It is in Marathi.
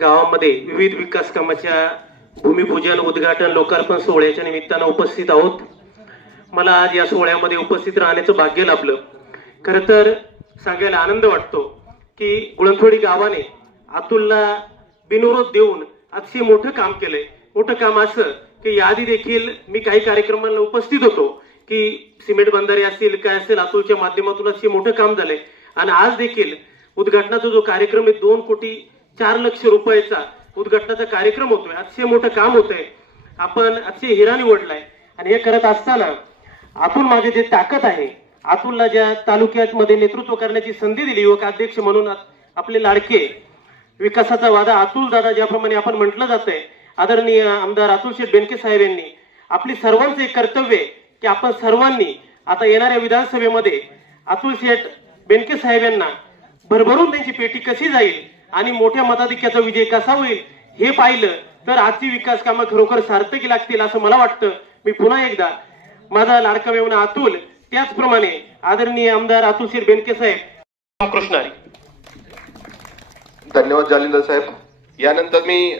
गावामध्ये विविध विकास कामाच्या भूमिपूजन, उद्घाटन, लोकार्पण सोहळ्याच्या निमित्तानं उपस्थित आहोत। मला आज या सोहळ्यामध्ये उपस्थित राहण्याचं भाग्य लाभलं। खरं तर सांगायला आनंद वाटतो की गुळणथोडी गावाने अतुलला बिनविरोध देऊन अतिशय मोठं काम केलंय। मोठं काम असं की याआधी देखील मी काही कार्यक्रमांना उपस्थित होतो की सिमेंट बंधारे असतील काय असेल अतुलच्या माध्यमातून अतिशय मोठं काम झालंय। आणि आज देखील उद्घाटनाचा जो कार्यक्रम आहे 2,04,00,000 रुपयाचा उद्घाटनाचा कार्यक्रम होतोय। अतिशय मोठं काम होतंय। आपण अतिशय हिरा निवडलाय आणि हे करत असताना अतुल माझे जे ताकद आहे, अतुलला ज्या तालुक्यात मध्ये नेतृत्व करण्याची संधी दिली युवक अध्यक्ष म्हणून आपले लाडके विकासाचा वादा अतुल दादा ज्याप्रमाणे आपण म्हटलं जातंय, आदरणीय आमदार अतुल शेठ बेनके साहेब यांनी आपली सर्वांचे एक कर्तव्य आहे की आपण सर्वांनी आता येणाऱ्या विधानसभेमध्ये अतुल शेठ बेनके साहेब यांना भरभरून त्यांची पेटी कशी जाईल आणि मोठ्या मताधिक्याचा विजय कसा होईल हे पाहिलं तर आजची विकास कामं खरोखर सार्थकी लागतील असं मला वाटतं। मी पुन्हा एकदा माझा लाडका मेवणा अतुल, त्याचप्रमाणे आदरणीय आमदार अतुल शेठ बेनके साहेब, कृष्णारी। धन्यवाद जालिंदर साहेब। यानंतर मी